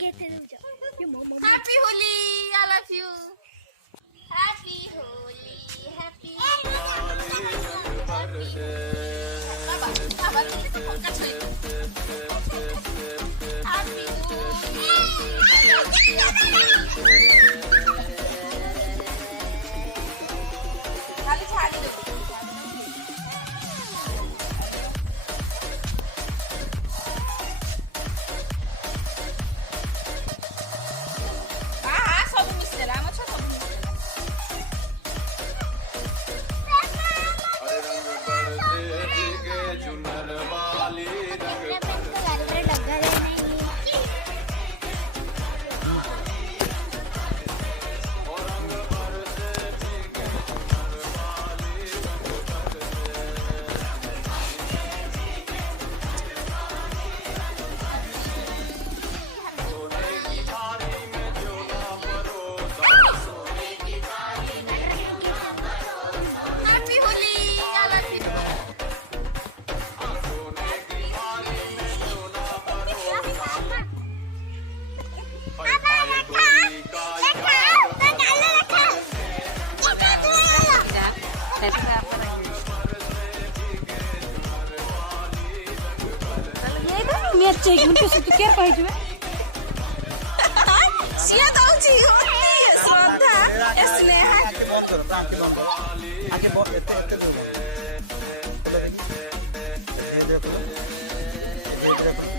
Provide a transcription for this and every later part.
Happy Holi! I love you. Happy Holi. Happy चेक मुझे सुत क्या पाइजु सिया दउची ओती श्रद्धा स्नेहा आके बहुत एते दो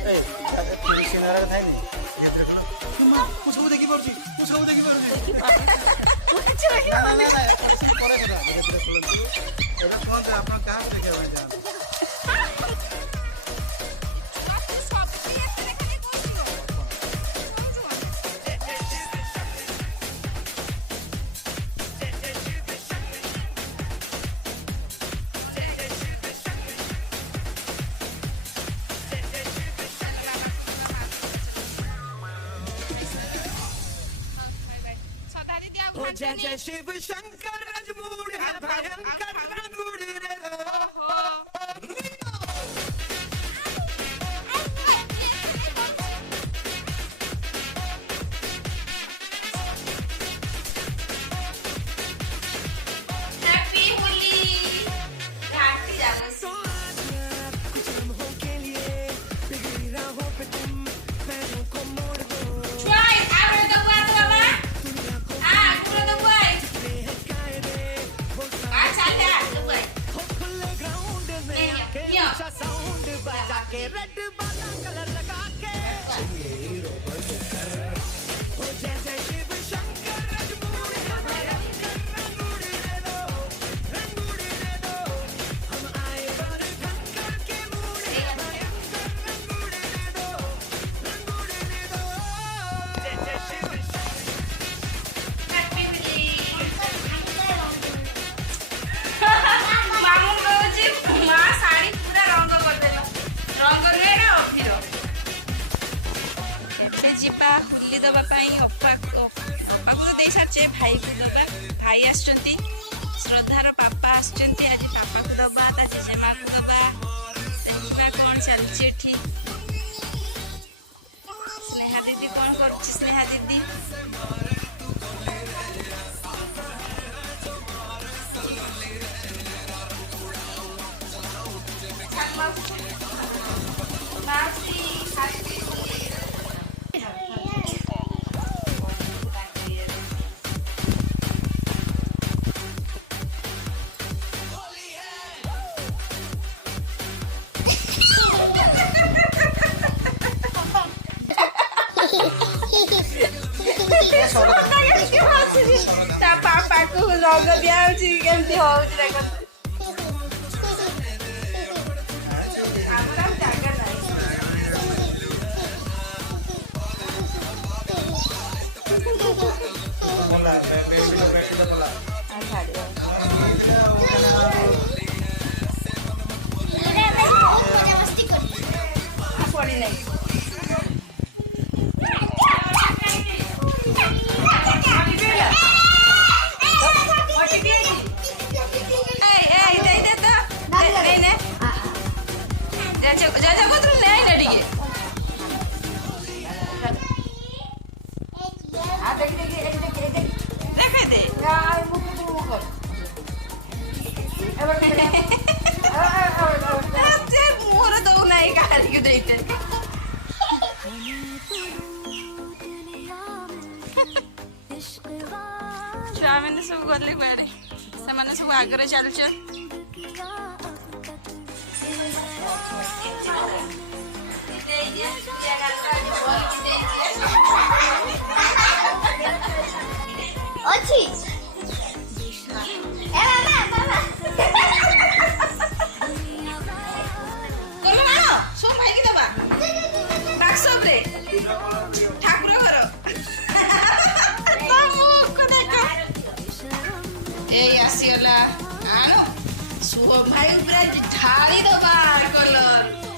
ए तेरी सिनारा थाई नि ये देखो तुम पुछौ देखि परछि करे करा धीरे धीरे खोलन एबे कोन आपन काम देखे बन जान जय जय शिव शंकर रजमूड़ है भयंकर रंगूड़ रे हैप्पी होली घाटी जाओ कुछ लम्हों के लिए बिगड़ी राहों पे तुम पैरों को मोड़ दो try आरो दवा दवा पूरा दवा आ चल जा दवा हो खुले ग्राउंड में आके ऊंचा साउंड बजा के रेड वाला कलर लगा के ओ जय जय शिव शंकर रजमूड़ है भयंकर रंगूड़ रे दो हम आए बार ढंकर के मूड है भयंकर रंगूड़ रे दो जय जय शिव हैप्पी होली मामू कहूची माँ साड़ी पूरा रंग करदेल रंग नुहे ना अभिर केते जीवा होली दबा अप्पा तो दे सारे भाई को दबा भाई आसुच्चंती श्रद्धार पापा आसुच्चंती आज पापा को दबा ता जेमा को दबा देखा कौन चलची एठी स्नेहा दीदी कौन करुच्ची स्नेहा दीदी ता पापा को रंग दिया केमती हो छुआ मैंने सब गले कुआड़े से सब आगे चलुन अच्छी ए मामा सब भाई दबा बाक्सरे ठाकुर घर आसीगला आण शुभ भाई पूरा ढाली दबा कलर